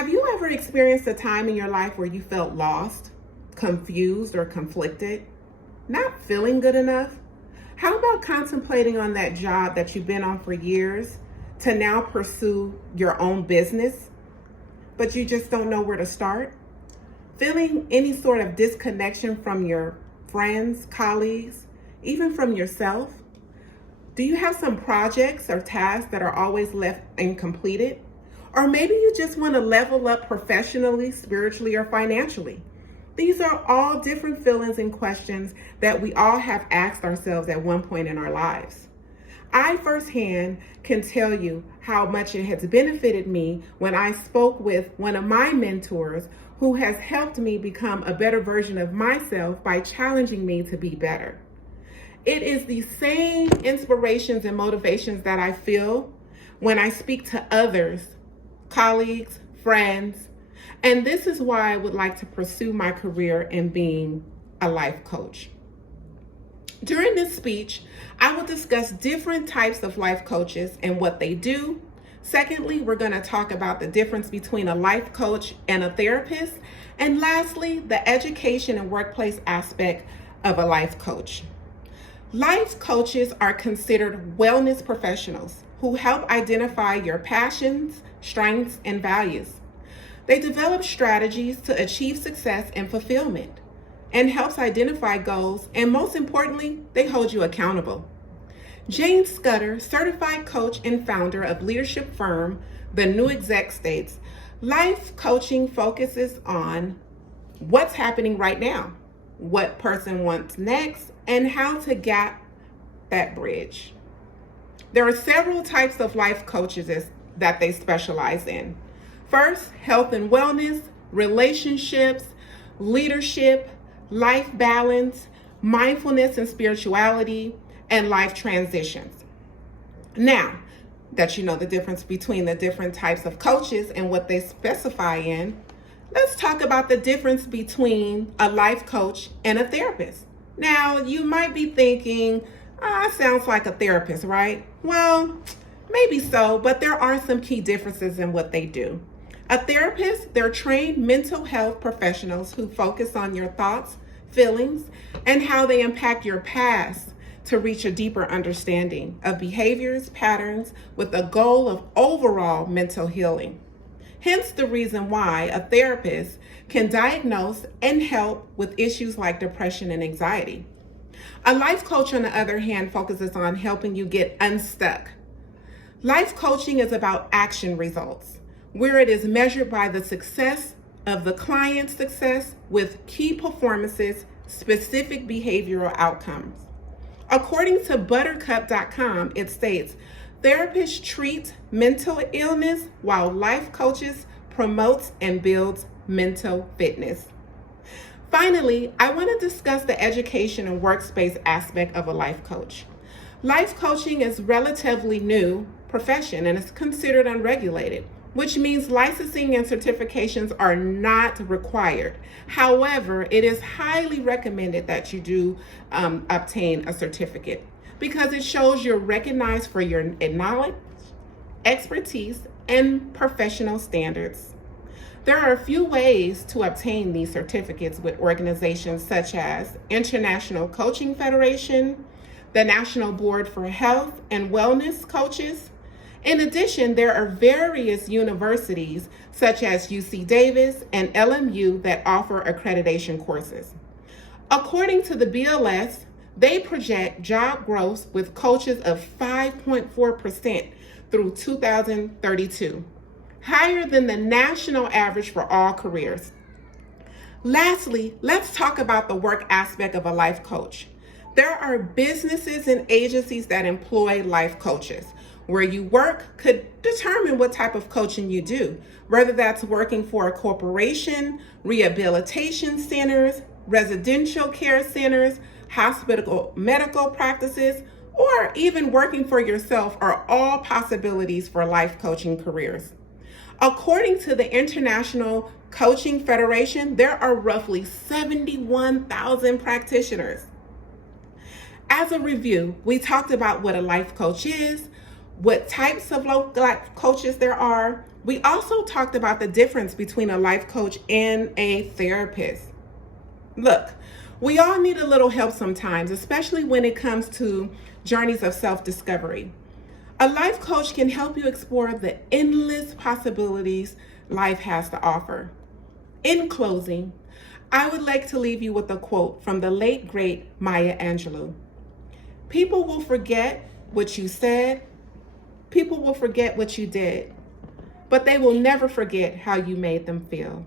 Have you ever experienced a time in your life where you felt lost, confused, or conflicted? Not feeling good enough? How about contemplating on that job that you've been on for years to now pursue your own business, but you just don't know where to start? Feeling any sort of disconnection from your friends, colleagues, even from yourself? Do you have some projects or tasks that are always left incompleted? Or maybe you just want to level up professionally, spiritually, or financially. These are all different feelings and questions that we all have asked ourselves at one point in our lives. I firsthand can tell you how much it has benefited me when I spoke with one of my mentors who has helped me become a better version of myself by challenging me to be better. It is the same inspirations and motivations that I feel when I speak to others, colleagues, friends, and this is why I would like to pursue my career in being a life coach. During this speech, I will discuss different types of life coaches and what they do. Secondly, we're going to talk about the difference between a life coach and a therapist. And lastly, the education and workplace aspect of a life coach. Life coaches are considered wellness professionals who help identify your passions, strengths, and values. They develop strategies to achieve success and fulfillment and helps identify goals, and most importantly, they hold you accountable. Jane Scudder, certified coach and founder of leadership firm, The New Exec states, life coaching focuses on what's happening right now, what person wants next, and how to gap that bridge. There are several types of life coaches that they specialize in. First, health and wellness, relationships, leadership, life balance, mindfulness and spirituality, and life transitions. Now that you know the difference between the different types of coaches and what they specify in, let's talk about the difference between a life coach and a therapist. Now, you might be thinking, sounds like a therapist, right? Well, maybe so, but there are some key differences in what they do. A therapist, they're trained mental health professionals who focus on your thoughts, feelings, and how they impact your past to reach a deeper understanding of behaviors, patterns, with a goal of overall mental healing. Hence the reason why a therapist can diagnose and help with issues like depression and anxiety. A life coach, on the other hand, focuses on helping you get unstuck. Life coaching is about action results, where it is measured by the success of the client's success with key performances, specific behavioral outcomes. According to buttercup.com, it states, therapists treat mental illness while life coaches promotes and builds mental fitness. Finally, I want to discuss the education and workspace aspect of a life coach. Life coaching is a relatively new profession and is considered unregulated, which means licensing and certifications are not required. However, it is highly recommended that you do obtain a certificate because it shows you're recognized for your knowledge, expertise, and professional standards. There are a few ways to obtain these certificates with organizations such as International Coaching Federation, the National Board for Health and Wellness Coaches. In addition, there are various universities such as UC Davis and LMU that offer accreditation courses. According to the BLS, they project job growth with coaches of 5.4% through 2032, higher than the national average for all careers. Lastly, let's talk about the work aspect of a life coach. There are businesses and agencies that employ life coaches. Where you work could determine what type of coaching you do, whether that's working for a corporation, rehabilitation centers, residential care centers, hospital medical practices, or even working for yourself are all possibilities for life coaching careers. According to the International Coaching Federation, there are roughly 71,000 practitioners. As a review, we talked about what a life coach is, what types of life coaches there are. We also talked about the difference between a life coach and a therapist. Look, we all need a little help sometimes, especially when it comes to journeys of self-discovery. A life coach can help you explore the endless possibilities life has to offer. In closing, I would like to leave you with a quote from the late, great Maya Angelou. People will forget what you said, people will forget what you did, but they will never forget how you made them feel.